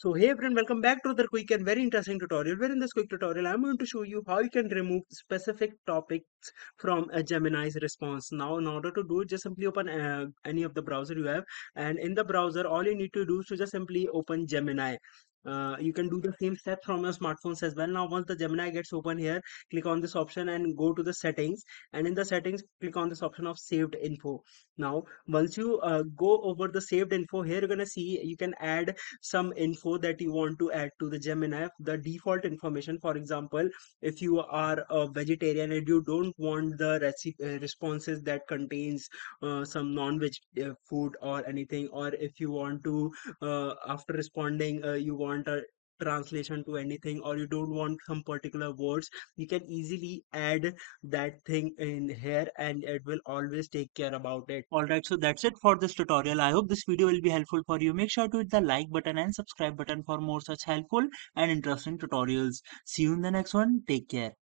So hey everyone, welcome back to the quick and very interesting tutorial. Where in this quick tutorial, I'm going to show you how you can remove specific topics from a Gemini's response. Now, in order to do it, just simply open any of the browser you have, and in the browser, all you need to do is to just simply open Gemini. You can do the same step from your smartphones as well. Now, once the Gemini gets open here, click on this option and go to the settings. And in the settings, click on this option of saved info. Now, once you go over the saved info here, you're gonna see you can add some info that you want to add to the Gemini, the default information. For example, if you are a vegetarian and you don't want the responses that contains some non-veg food or anything, or if you want to after responding you want a translation to anything, or you don't want some particular words, you can easily add that thing in here and it will always take care about it. Alright, so that's it for this tutorial. I hope this video will be helpful for you. Make sure to hit the like button and subscribe button for more such helpful and interesting tutorials. See you in the next one. Take care.